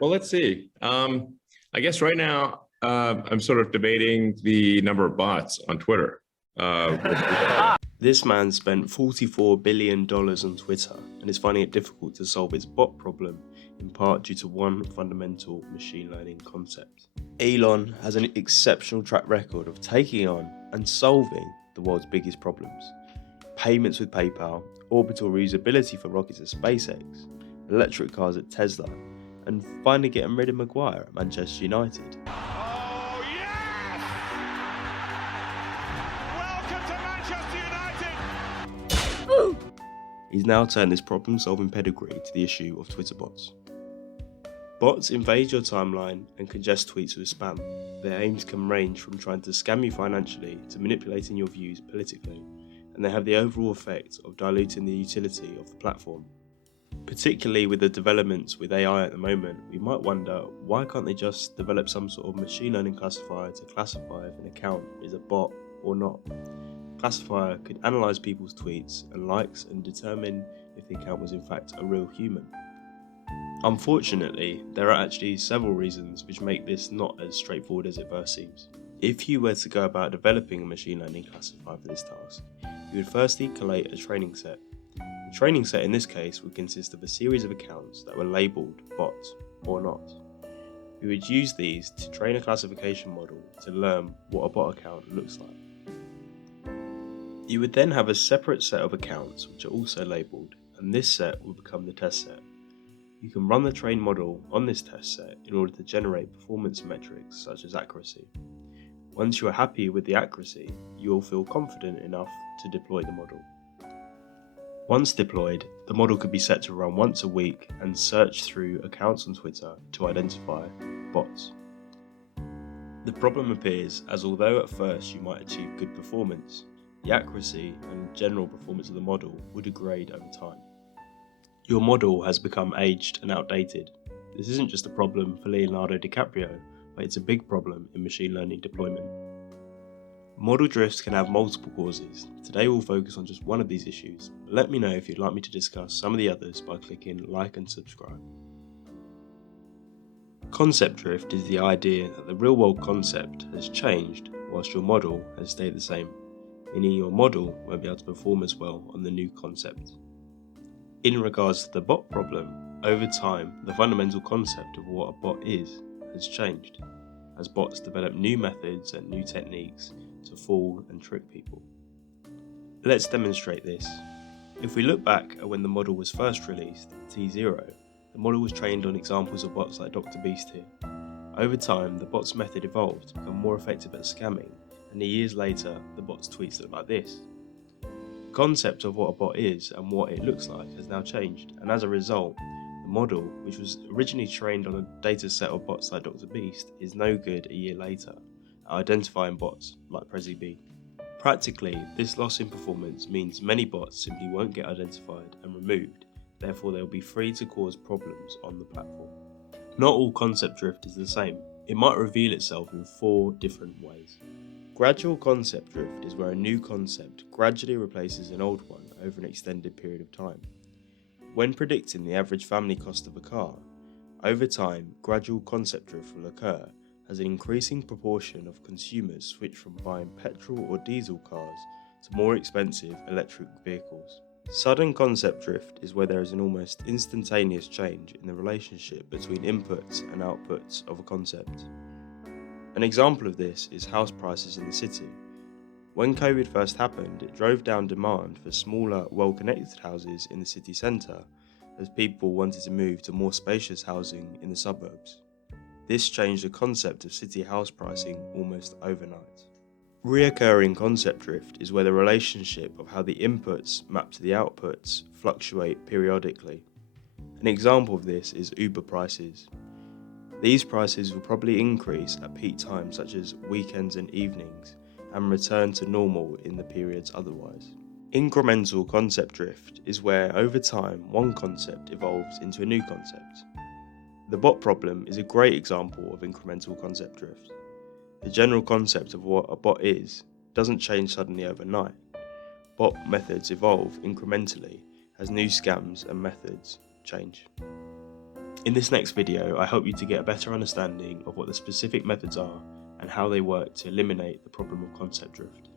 Well, let's see. I guess right now I'm sort of debating the number of bots on Twitter. This man spent $44 billion on Twitter and is finding it difficult to solve its bot problem, in part due to one fundamental machine learning concept. Elon has an exceptional track record of taking on and solving the world's biggest problems. Payments with PayPal, orbital reusability for rockets at SpaceX, electric cars at Tesla, and finally getting rid of Maguire at Manchester United. Oh, yes! Welcome to Manchester United! He's now turned this problem-solving pedigree to the issue of Twitter bots. Bots invade your timeline and congest tweets with spam. Their aims can range from trying to scam you financially to manipulating your views politically, and they have the overall effect of diluting the utility of the platform. Particularly with the developments with AI at the moment, we might wonder, why can't they just develop some sort of machine learning classifier to classify if an account is a bot or not? The classifier could analyse people's tweets and likes and determine if the account was in fact a real human. Unfortunately, there are actually several reasons which make this not as straightforward as it first seems. If you were to go about developing a machine learning classifier for this task, you would firstly collate a training set. The training set in this case would consist of a series of accounts that were labelled bot or not. We would use these to train a classification model to learn what a bot account looks like. You would then have a separate set of accounts which are also labelled, and this set will become the test set. You can run the trained model on this test set in order to generate performance metrics such as accuracy. Once you are happy with the accuracy, you will feel confident enough to deploy the model. Once deployed, the model could be set to run once a week and search through accounts on Twitter to identify bots. The problem appears as although at first you might achieve good performance, the accuracy and general performance of the model will degrade over time. Your model has become aged and outdated. This isn't just a problem for Leonardo DiCaprio, but it's a big problem in machine learning deployment. Model drift can have multiple causes. Today we'll focus on just one of these issues, but let me know if you'd like me to discuss some of the others by clicking like and subscribe. Concept drift is the idea that the real world concept has changed whilst your model has stayed the same, meaning your model won't be able to perform as well on the new concept. In regards to the bot problem, over time the fundamental concept of what a bot is has changed, as bots develop new methods and new techniques to fool and trick people. Let's demonstrate this. If we look back at when the model was first released, T0, the model was trained on examples of bots like Dr. Beast here. Over time, the bot's method evolved to become more effective at scamming, and years later, the bot's tweets look like this. The concept of what a bot is and what it looks like has now changed, and as a result, the model, which was originally trained on a data set of bots like Dr. Beast, is no good a year later at identifying bots like Prezi B. Practically, this loss in performance means many bots simply won't get identified and removed, therefore they will be free to cause problems on the platform. Not all concept drift is the same. It might reveal itself in 4 different ways. Gradual concept drift is where a new concept gradually replaces an old one over an extended period of time. When predicting the average family cost of a car, over time, gradual concept drift will occur as an increasing proportion of consumers switch from buying petrol or diesel cars to more expensive electric vehicles. Sudden concept drift is where there is an almost instantaneous change in the relationship between inputs and outputs of a concept. An example of this is house prices in the city. When COVID first happened, it drove down demand for smaller, well-connected houses in the city centre as people wanted to move to more spacious housing in the suburbs. This changed the concept of city house pricing almost overnight. Reoccurring concept drift is where the relationship of how the inputs map to the outputs fluctuate periodically. An example of this is Uber prices. These prices will probably increase at peak times such as weekends and evenings, and return to normal in the periods otherwise. Incremental concept drift is where over time one concept evolves into a new concept. The bot problem is a great example of incremental concept drift. The general concept of what a bot is doesn't change suddenly overnight. Bot methods evolve incrementally as new scams and methods change. In this next video, I hope you to get a better understanding of what the specific methods are and how they work to eliminate the problem of concept drift.